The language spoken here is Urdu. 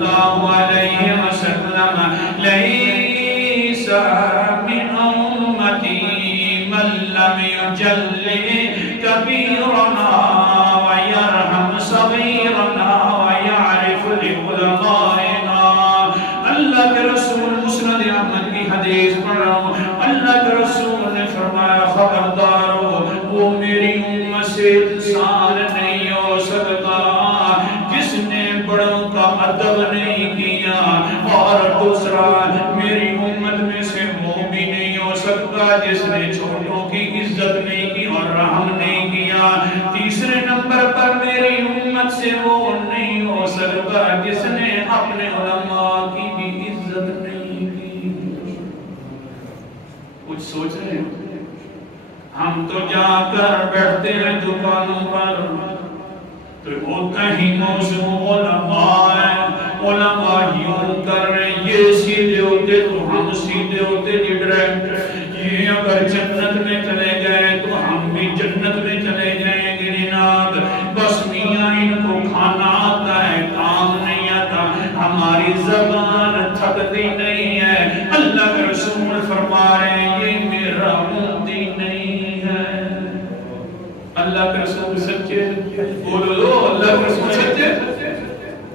اللہ علیہ وسلم لیس من امتی من لم یجلی کبیرنا ویرحم صغیرنا ویعرف لعلمائنا. اللہ کے رسول مسند احمد کی حدیث پڑھ رہا ہوں. اللہ کے رسول نے فرمایا خبردار ہو وہ میری امت سے انسان نہیں ہو سکتا جس نے بڑوں کا ادب نہیں کیا, اور دوسرا میری امت میں سے وہ بھی نہیں ہو سکتا جس نے چھوٹوں کی عزت نہیں کی اور رحم نہیں کیا. تیسرے نمبر پر میری امت سے وہ نہیں ہو سکتا جس نے اپنے علماء کی بھی عزت نہیں کی. کچھ سوچ رہے ہیں؟ ہم تو جا کر بیٹھتے ہیں دکانوں پر تو وہ کہیں موضوع علماء ہیں, علماء یوں کر رہے ہیں, یہ سیدھے ہوتے تو ہم سیدھے ہوتے جی ڈائریکٹ, یہ اگر جنت میں چلے گئے تو ہم بھی جنت میں چلے جائیں گے جناب. بس میاں ان کو کھانا آتا ہے کام نہیں آتا, ہماری زبان تھکتی نہیں ہے. اللہ کے رسول فرما رہے ہیں یہ میرا امتی نہیں ہے. اللہ کے رسول سچے بولو, اللہ کے رسول